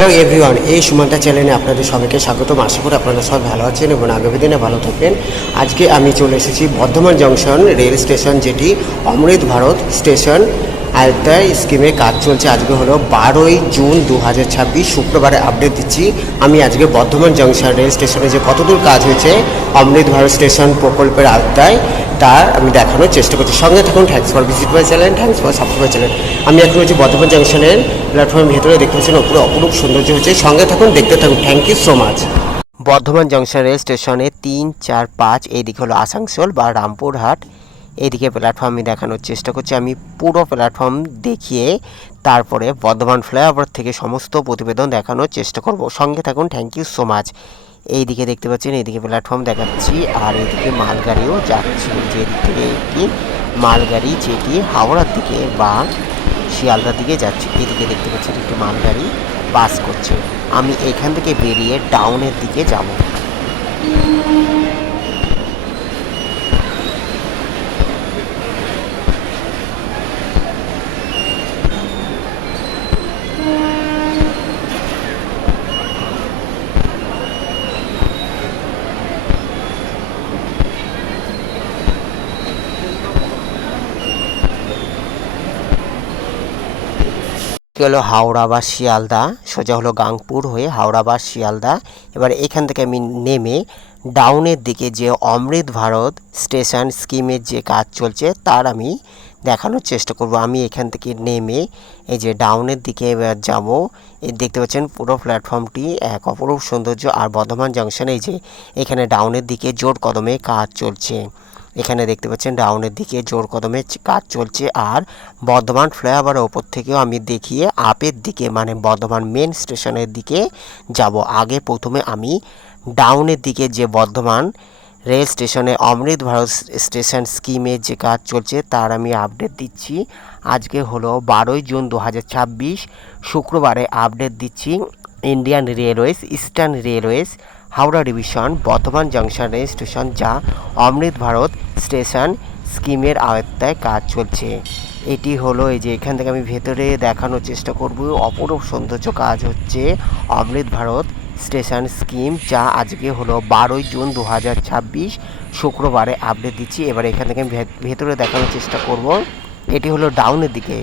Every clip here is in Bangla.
হ্যালো এভরিওয়ান, এই সুমান্তা চ্যানেলে আপনাদের সবাইকে স্বাগতম। আশা করি আপনারা সবাই ভালো আছেন এবং আগামী দিনে ভালো থাকবেন। আজকে আমি চলে এসেছি বর্ধমান জংশন রেল স্টেশন, যেটি অমৃত ভারত স্টেশন আয়ত্তায় স্কিমে কাজ চলছে। আজকে হলো 12ই জুন 2026, শুক্রবারে আপডেট দিচ্ছি। আমি আজকে বর্ধমান জংশন রেল স্টেশনে যে কতদূর কাজ হয়েছে অমৃত ভারত স্টেশন প্রকল্পের আওতায়, তার আমি দেখানোর চেষ্টা করছি। সঙ্গে থাকুন। Thanks for visit my channel, thanks for subscribe channel. আমি এখন হচ্ছে বর্ধমান জংশনের প্ল্যাটফর্মের ভেতরে, দেখতে পাচ্ছেন ওপরে অপরূপ সৌন্দর্য হচ্ছে। সঙ্গে থাকুন, দেখতে থাকুন। Thank you so much. Bardhaman junction rail স্টেশনে 3, 4, 5 এইদিকে হলো আসানসোল বা রামপুরহাট। এইদিকে প্ল্যাটফর্ম আমি দেখানোর চেষ্টা করছি। আমি পুরো প্ল্যাটফর্ম দেখিয়ে তারপরে বর্ধমান ফ্লাইওভার থেকে সমস্ত প্রতিবেদন দেখানোর চেষ্টা করব। সঙ্গে থাকুন। Thank you so much. এইদিকে দেখতে পাচ্ছেন, এইদিকে প্ল্যাটফর্ম দেখাচ্ছি, আর এইদিকে মালগাড়িও যাচ্ছে। যেদিক থেকে একটি মালগাড়ি যেটি হাওড়ার দিকে বা শিয়ালদার দিকে যাচ্ছে। এদিকে দেখতে পাচ্ছেন একটি মালগাড়ি পাস করছে। আমি এখান থেকে বেরিয়ে টাউনের দিকে যাব। হলো হাওড়া বা শিয়ালদা, সোজা হলো গাংপুর হয়ে হাওড়া বা শিয়ালদা। এবার এখান থেকে আমি নেমে ডাউনের দিকে যে অমৃত ভারত স্টেশন স্কিমের যে কাজ চলছে তার আমি দেখানোর চেষ্টা করব। আমি এখান থেকে নেমে এই যে ডাউনের দিকে এবার যাবো। এই দেখতে পাচ্ছেন পুরো প্ল্যাটফর্মটি এক অপরূপ সৌন্দর্য। আর বর্ধমান জংশনে এই যে এখানে ডাউনের দিকে জোর কদমে কাজ চলছে। এখানে দেখতে পাচ্ছেন ডাউনের দিকে জোর কদমে কাজ চলছে। আর বর্ধমান ফ্লাইওভারের ওপর থেকেও আমি দেখিয়ে আপের দিকে মানে বর্ধমান মেন স্টেশনের দিকে যাব। আগে প্রথমে আমি ডাউনের দিকে যে বর্ধমান রেল স্টেশনে অমৃত ভারত স্টেশন স্কিমের যে কাজ চলছে তার আমি আপডেট দিচ্ছি। আজকে হলো 12ই জুন 2026, শুক্রবারে আপডেট দিচ্ছি। Indian railways, eastern railways Howrah division Bardhaman junction rail station, যা অমৃত ভারত স্টেশন স্কিমের আওতায় কাজ চলছে। এটি হলো এই যে এখান থেকে আমি ভেতরে দেখানোর চেষ্টা করব। অপরূপ সৌন্দর্য কাজ হচ্ছে অমৃত ভারত স্টেশন স্কিম, যা আজকে হলো 12ই জুন 2026, শুক্রবারে আপডেট দিচ্ছি। এবার এখান থেকে আমি ভেতরে দেখানোর চেষ্টা করব। এটি হলো ডাউনের দিকে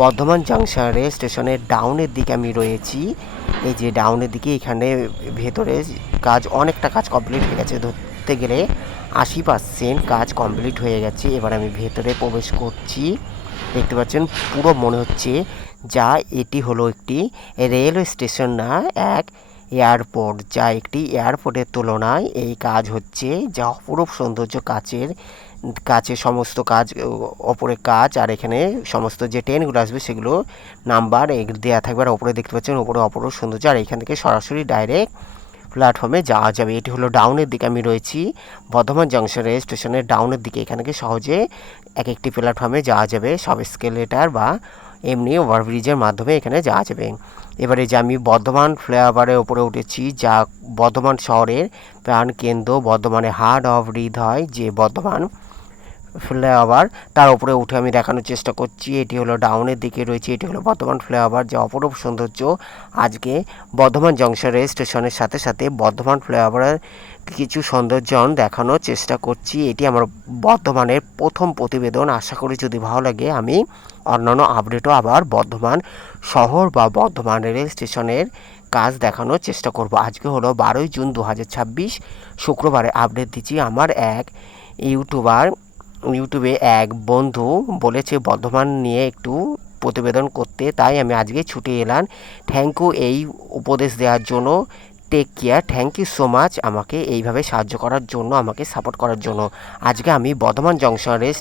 বর্ধমান জংশন রেল স্টেশনের ডাউনের দিকে আমি রয়েছি। এই যে ডাউনের দিকে এখানে ভেতরে কাজ অনেকটা কাজ কমপ্লিট হয়ে গেছে, ধরতে গেলে 80% কাজ কমপ্লিট হয়ে গেছে। এবার আমি ভেতরে প্রবেশ করছি। দেখতে পাচ্ছেন পুরো মনে হচ্ছে যা এটি হলো একটি রেলওয়ে স্টেশন না, এক এয়ারপোর্ট। যা একটি এয়ারপোর্টের তুলনায় এই কাজ হচ্ছে, যা অপরূপ সৌন্দর্য। কাছে সমস্ত কাজ, ওপরে কাজ, আর এখানে সমস্ত যে ট্রেনগুলো আসবে সেগুলো নাম্বার দেওয়া থাকবে। আর ওপরে দেখতে পাচ্ছেন ওপরে অপরূপ সৌন্দর্য। আর এখান থেকে সরাসরি ডাইরেক্ট প্ল্যাটফর্মে যাওয়া যাবে। এটি হলো ডাউনের দিকে আমি রয়েছি বর্ধমান জংশন রেল স্টেশনের ডাউনের দিকে। এখান থেকে সহজে এক একটি প্ল্যাটফর্মে যাওয়া যাবে, সব এসকেলেটার বা এমনি ওভারব্রিজের মাধ্যমে এখানে যাওয়া যাবে। এবারে যে আমি বর্ধমান ফ্লাইওভারের ওপরে উঠেছি, যা বর্ধমান শহরের প্রাণকেন্দ্র, বর্ধমানে হার্ট অফ হৃদয় যে বর্ধমান ফ্লাইওভার, তার উপরে উঠে আমি দেখানোর চেষ্টা করছি। এটি হলো ডাউনের দিকে রয়েছে, এটি হলো বর্ধমান ফ্লাইওভার, যা অপরূপ সৌন্দর্য। আজকে বর্ধমান জংশন রেল স্টেশনের সাথে সাথে বর্ধমান ফ্লাইওভারের কিছু সৌন্দর্যন দেখানোর চেষ্টা করছি। এটি আমার বর্ধমানের প্রথম প্রতিবেদন। আশা করি যদি ভালো লাগে আমি অন্যান্য আপডেটও আবার বর্ধমান শহর বা বর্ধমান রেল স্টেশনের কাজ দেখানোর চেষ্টা করব। আজকে হলো 12ই জুন 2026, শুক্রবারে আপডেট দিচ্ছি। আমার এক ইউটিউবে এক বন্ধু বলেছে বর্ধমান নিয়ে একটু প্রতিবেদন করতে, তাই আমি আজকে ছুটে এলাম। থ্যাংক ইউ এই উপদেশ দেওয়ার জন্য। Take care. Thank you so much আমাকে এইভাবে সাহায্য করার জন্য, আমাকে সাপোর্ট করার জন্য। আজকে আমি বর্ধমান জংশন রেল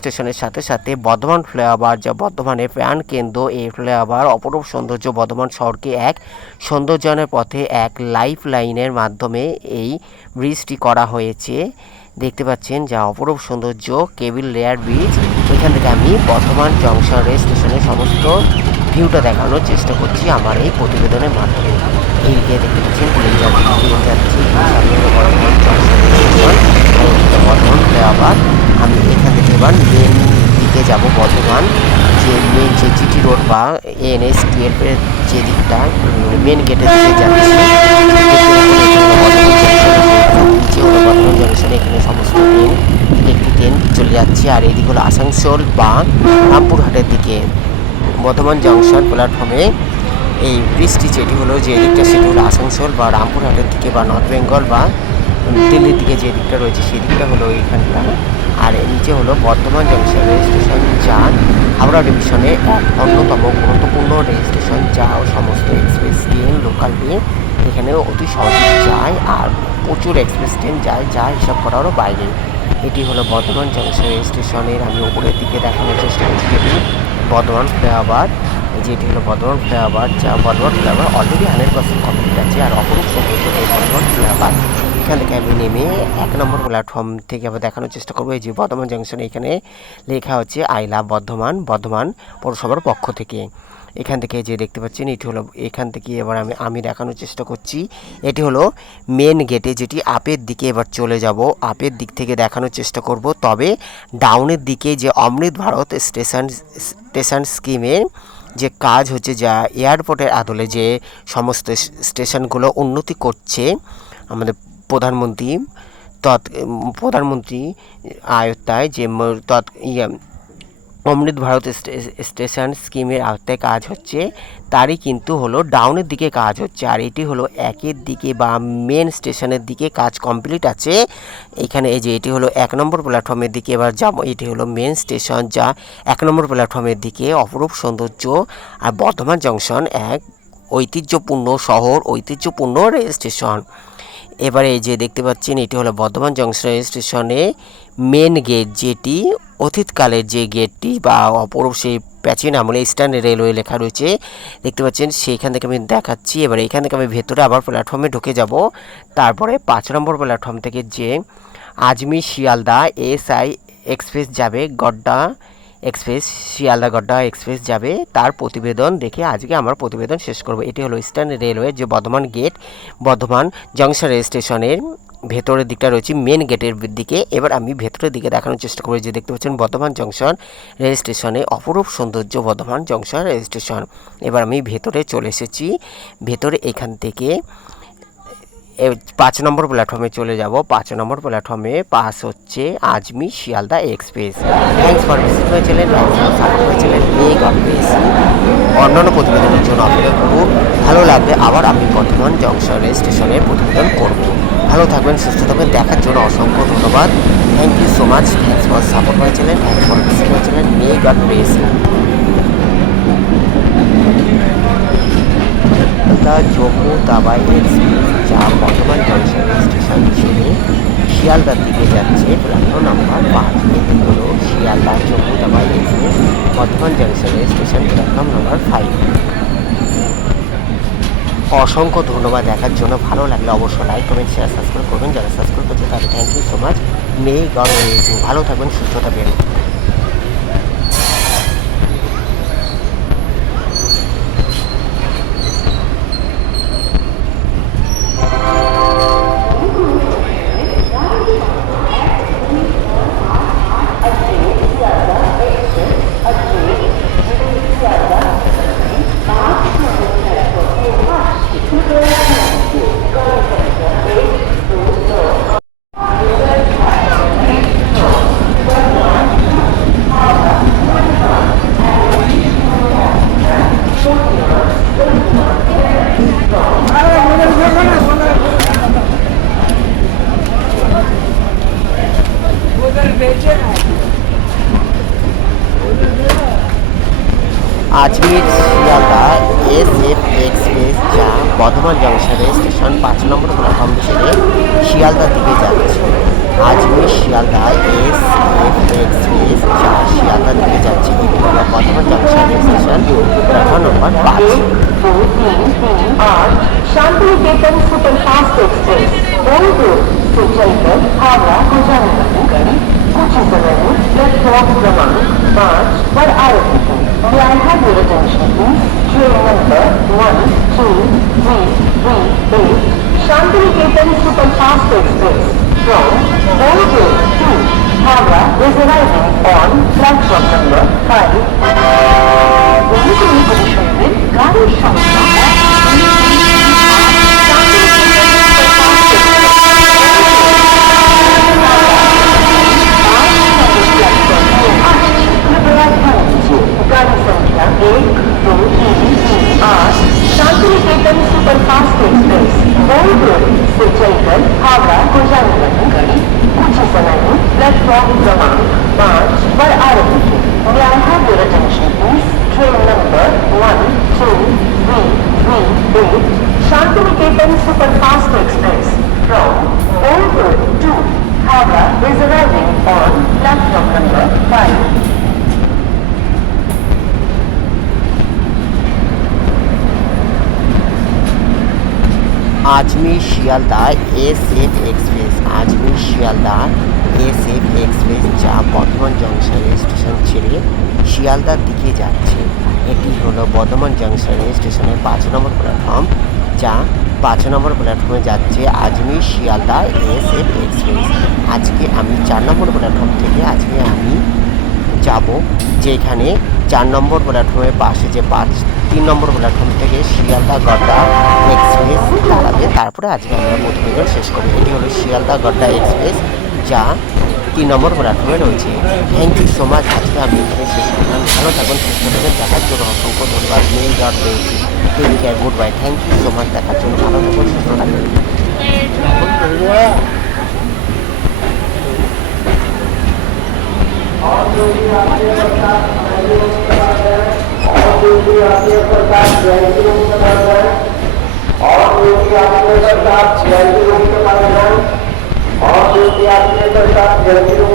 স্টেশনের সাথে সাথে বর্ধমান ফ্লাইওভার, যা বর্ধমানের প্রাণকেন্দ্র, এই ফ্লাইওভার অপরূপ সৌন্দর্য বর্ধমান শহরকে এক সৌন্দর্যায়নের পথে এক লাইফ লাইনের মাধ্যমে এই ব্রিজটি করা হয়েছে। দেখতে পাচ্ছেন যা অপরূপ সৌন্দর্য কেবল লেয়ার ব্রিজ। এখান থেকে আমি বর্ধমান জংশন রেল স্টেশনের সমস্ত ভিউটা দেখানোর চেষ্টা করছি আমার এই প্রতিবেদনের মাধ্যমে। এইদিকে দেখতে পাচ্ছেন ট্রেন যাচ্ছে বর্ধমান ফ্লাইওভার। আমি এখান থেকে এবার মেন দিকে যাব বর্ধমান যে মেন যে জিটি রোড বা NH-12 এর যে দিকটা মেন গেটের দিকে যাচ্ছি। নিচে হলো বর্ধমান জংশনে, এখানে সমস্ত ট্রেন একটি ট্রেন চলে যাচ্ছে। আর এদিকে হলো আসানসোল বা রামপুরহাটের দিকে বর্ধমান জংশন প্ল্যাটফর্মে এই ব্রিজটি যেটি হলো যে দিকটা সেটি হলো আসানসোল বা রামপুরহাটের দিকে বা নর্থ বেঙ্গল বা দিল্লির দিকে যে দিকটা রয়েছে সেই দিকটা হলো এইখানটা। আর নিচে হলো বর্ধমান জংশন রেল স্টেশন, যা হাওড়া ডিভিশনে এক অন্যতম গুরুত্বপূর্ণ রেল স্টেশন, যা সমস্ত এক্সপ্রেস ট্রেন লোকাল ট্রেন এখানে অতি সহজে যায় আর প্রচুর এক্সপ্রেস ট্রেন যায়, যা হিসাব করারও বাইরে। এটি হলো বর্ধমান জংশন রেল স্টেশনের আমি উপরের দিকে দেখানোর চেষ্টা করছি যেটি বর্ধমান ফ্লাইওভার, যেটি হলো বর্ধমান ফ্লাইওভার, যা বর্ধমান ফ্লাইওভার অলরেডি 100% কমপ্লিট আছে। আর অপরূপ সৌন্দর্য এই বর্ধমান ফ্লাইওভার। এখান থেকে আমি নেমে 1 নম্বর প্ল্যাটফর্ম থেকে আবার দেখানোর চেষ্টা করবো। এই যে বর্ধমান জংশন, এখানে লেখা হচ্ছে আই লাভ বর্ধমান, বর্ধমান পৌরসভার পক্ষ থেকে। এখান থেকে যে দেখতে পাচ্ছেন এটি হলো, এখান থেকে এবার আমি দেখানোর চেষ্টা করছি। এটি হলো মেন গেটে, যেটি আপের দিকে এবার চলে যাব, আপের দিক থেকে দেখানোর চেষ্টা করব। তবে ডাউনের দিকে যে অমৃত ভারত স্টেশন স্কিমে যে কাজ হচ্ছে, যা এয়ারপোর্টের আদলে যে সমস্ত স্টেশনগুলো উন্নতি করছে আমাদের প্রধানমন্ত্রী আয়ত্তায় যে অমৃত ভারত স্টেশন স্কিমের আওতায় কাজ হচ্ছে, তারই কিন্তু হলো ডাউনের দিকে কাজ হচ্ছে। আর এটি হলো একের দিকে বা মেন স্টেশনের দিকে কাজ কমপ্লিট আছে। এখানে এই যে এটি হলো 1 নম্বর প্ল্যাটফর্মের দিকে এবার যাব। এটি হলো মেন স্টেশন, যা 1 নম্বর প্ল্যাটফর্মের দিকে অপরূপ সৌন্দর্য। আর বর্ধমান জংশন এক ঐতিহ্যপূর্ণ শহর, ঐতিহ্যপূর্ণ রেল স্টেশন। এবারে এই যে দেখতে পাচ্ছেন এটি হলো বর্ধমান জংশন রেল স্টেশনে মেন গেট, যেটি অতীতকালের যে গেটটি বা অপরূপ সেই প্রাচীন আমলে ইস্টার্ন রেলওয়ে লেখা রয়েছে দেখতে পাচ্ছেন, সেইখান থেকে আমি দেখাচ্ছি। এবার এখান থেকে আমি ভেতরে আবার প্ল্যাটফর্মে ঢুকে যাব। তারপরে 5 নম্বর প্ল্যাটফর্ম থেকে যে আজমির শিয়ালদা SI এক্সপ্রেস যাবে, গড্ডা এক্সপ্রেস, শিয়ালদা গড্ডা এক্সপ্রেস যাবে, তার প্রতিবেদন দেখে আজকে আমার প্রতিবেদন শেষ করব। এটি হলো ইস্টার্ন রেলওয়ে যে Bardhaman gate, Bardhaman junction rail স্টেশনের ভেতরের দিকটা রয়েছে মেন গেটের দিকে। এবার আমি ভেতরের দিকে দেখানোর চেষ্টা করি। যে দেখতে পাচ্ছেন বর্ধমান জংশন রেল স্টেশনে অপরূপ সৌন্দর্য বর্ধমান জংশন রেল স্টেশন। এবার আমি ভেতরে চলে এসেছি। ভেতরে এখান থেকে 5 নম্বর প্ল্যাটফর্মে চলে যাব। 5 নম্বর প্ল্যাটফর্মে পাস হচ্ছে Ajmer Sealdah express. Thanks for visit my channel, অন্যান্য প্রতিবেদনের জন্য অপেক্ষা করুন। ভালো লাগলে আবার আমি বর্ধমান জংশন রেল স্টেশনের প্রতিবেদন করব। ভালো থাকবেন, সুস্থ থাকবেন, দেখার জন্য অসংখ্য ধন্যবাদ। Thank you so much, thanks for support my channel, thanks for visit my channel. May God bless you. The Jammu Tawi express, যা বর্ধমান জংশন রেল স্টেশন ছেড়ে শিয়ালদার দিকে যাচ্ছে, প্ল্যাটফর্ম নাম্বার 5। এটি হলো Sealdah Jammu Tawi express, Bardhaman junction rail station, platform number 5। অসংখ্য ধন্যবাদ দেখার জন্য। ভালো লাগলে অবশ্যই লাইক, কমেন্ট, শেয়ার, সাবস্ক্রাইব করবেন। যারা সাবস্ক্রাইব করছে তাদের thank you so much. May God bless you. ভালো থাকবেন, সুস্থ থাকবেন। আজমির শিয়ালদা SF এক্সপ্রেস, যা Bardhaman junction rail station 5 number platform ছেড়ে শিয়ালদার দিকে যাচ্ছে। আজমির শিয়ালদা SF এক্সপ্রেস, যা শিয়ালদার দিকে যাচ্ছে। এটি হলো Bardhaman junction rail station, platform number 5। Shantiniketan superfast express Bengaluru से चलकर हावड़ा को जाने वाली गाड़ी कुछ ही समय में प्लेटफॉर्म क्रमांक 5 पर आ रही है। May I have your attention please? Train number 1238 Shantiniketan superfast express from Bengaluru to Howrah is arriving on platform number 5. অনুগ্রহ করে শুনবেন গাড়ির সংখ্যা 1, गाड़ी संख्या 1, 2, 3, 8 Shantiniketan superfast express board road से चलकर हावड़ा को जाने वाली गाड़ी कुछ समय में प्लेटफॉर्म क्रमांक 5 पर आ रही है। May I have your attention please? Train number 1, 2, 3, 3, 8 Shantiniketan superfast express from board road to Howrah is arriving on platform number 5. Ajmer Sealdah SF express Ajmer Sealdah SF express যা বর্ধমান জংশন রেল স্টেশন ছেড়ে শিয়ালদার দিকে যাচ্ছে। এটি হলো বর্ধমান জংশন রেল স্টেশনের 5 নম্বর প্ল্যাটফর্ম, যা 5 নম্বর প্ল্যাটফর্মে যাচ্ছে আজমির শিয়ালদা SF এক্সপ্রেস। আজকে আমি 4 নম্বর প্ল্যাটফর্ম থেকে আমি যাব, যেখানে 4 নম্বর প্ল্যাটফর্মের পাশে যে 3 নম্বর প্ল্যাটফর্ম থেকে শিয়ালদা গড্ডা এক্সপ্রেস দাঁড়াবে। তারপরে আজকে আমরা প্রতিবেদন শেষ করি। এটি হলো শিয়ালদা গড্ডা এক্সপ্রেস, যা 3 নম্বর প্ল্যাটফর্মে রয়েছে। Thank you so much. আজকে আমি এখানে শেষ করলাম। ভালো থাকুন, সুস্থ থাকুন। দেখার জন্য অসংখ্য ধন্যবাদ। মেল ডট রয়েছে। Take care, good bye. Thank you so much. দেখার জন্য ভালো থাকুন, সুস্থ থাকুন। और जो भी आपके प्रसाद और जो भी आपके प्रसाद जयंती रूप में पड़ जाए और जो भी आपके प्रसाद जयंती रूप में पड़ जाए और जो भी आपके प्रसाद जयंती रूप